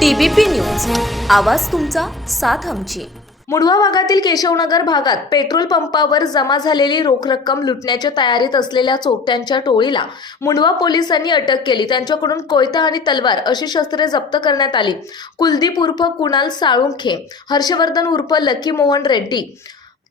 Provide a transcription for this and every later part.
TBP news. आवाज तुमचा साथ आमची. मुडवा भागातील केशवनगर भागात पेट्रोल पंपावर जमा झालेली रोख रक्कम लुटण्याच्या तयारीत असलेल्या चोरट्यांच्या टोळीला मुंडवा पोलिसांनी अटक केली. त्यांच्याकडून कोयता आणि तलवार अशी शस्त्रे जप्त करण्यात आली. कुलदीप उर्फ कुणाल साळुंखे हर्षवर्धन उर्फ लकी मोहन रेड्डी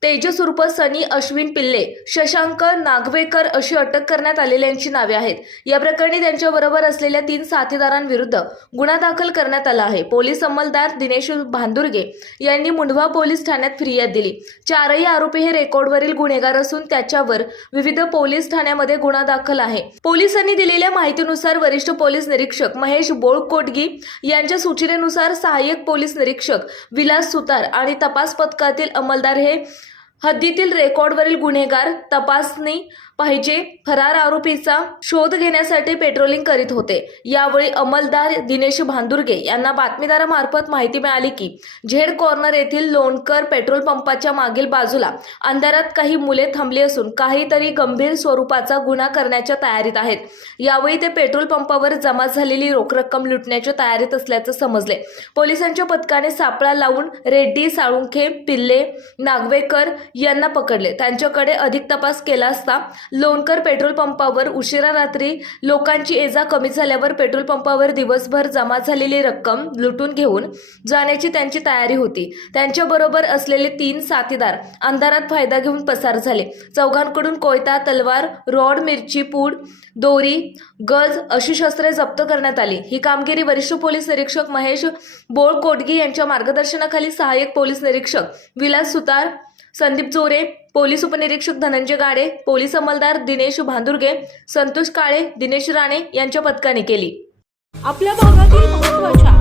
तेजस उर्फ सनी अश्विन पिल्ले शशांक नागवेकर अशी अटक करण्यात आलेल्यांची नावे आहेत. या प्रकरणी त्यांच्याबरोबर असलेल्या तीन साथीदारांविरुद्ध गुन्हा दाखल करण्यात आला आहे. पोलीस अंमलदार दिनेश भांदुर्गे यांनी मुंढवा पोलीस ठाण्यात फिर्याद दिली. चारही आरोपी हे रेकॉर्डवरील गुन्हेगार असून त्याच्यावर विविध पोलीस ठाण्यामध्ये गुन्हा दाखल आहे. पोलिसांनी दिलेल्या माहितीनुसार वरिष्ठ पोलीस निरीक्षक महेश बोळकोटगी यांच्या सूचनेनुसार सहाय्यक पोलीस निरीक्षक विलास सुतार आणि तपास पथकातील अंमलदार हे हद्दीतील रेकॉर्डवरील गुन्हेगार तपासणी पाहिजे फरार आरोपीचा शोध घेण्यासाठी पेट्रोलिंग करीत होते. यावेळी अंमलदार दिनेश भांदुर्गे यांना बातमीदारामार्फत माहिती मिळाली की झेड कॉर्नर येथील लोणकर पेट्रोल पंपाच्या मागील बाजूला अंधारात काही मुले थांबली असून काहीतरी गंभीर स्वरूपाचा गुन्हा करण्याच्या तयारीत आहेत. यावेळी ते पेट्रोल पंपावर जमा झालेली रोख रक्कम लुटण्याच्या तयारीत असल्याचं समजले. पोलिसांच्या पथकाने सापळा लावून रेड्डी साळुंखे पिल्ले नागवेकर यांना पकडले. त्यांच्याकडे अधिक तपास केला असता लोणकर पेट्रोल पंपावर उशिरा रात्री लोकांची एजा कमी झाल्यावर पेट्रोल पंपावर दिवसभर जमा झालेली रक्कम लुटून घेऊन जाण्याची त्यांची तयारी होती. त्यांच्याबरोबर असलेले तीन साथीदार अंधारात फायदा घेऊन पसार झाले. चौघांकडून कोयता तलवार रॉड मिरची पूड दोरी गज अशी शस्त्रे जप्त करण्यात आली. ही कामगिरी वरिष्ठ पोलीस निरीक्षक महेश बोळकोटगी यांच्या मार्गदर्शनाखाली सहाय्यक पोलीस निरीक्षक विलास सुतार संदीप चोरे पोलीस उपनिरीक्षक धनंजय गाडे पोलीस अंमलदार दिनेश भांदुर्गे संतोष काळे दिनेश राणे यांच्या पथकाने केली. आपल्या भागातील महत्त्वाच्या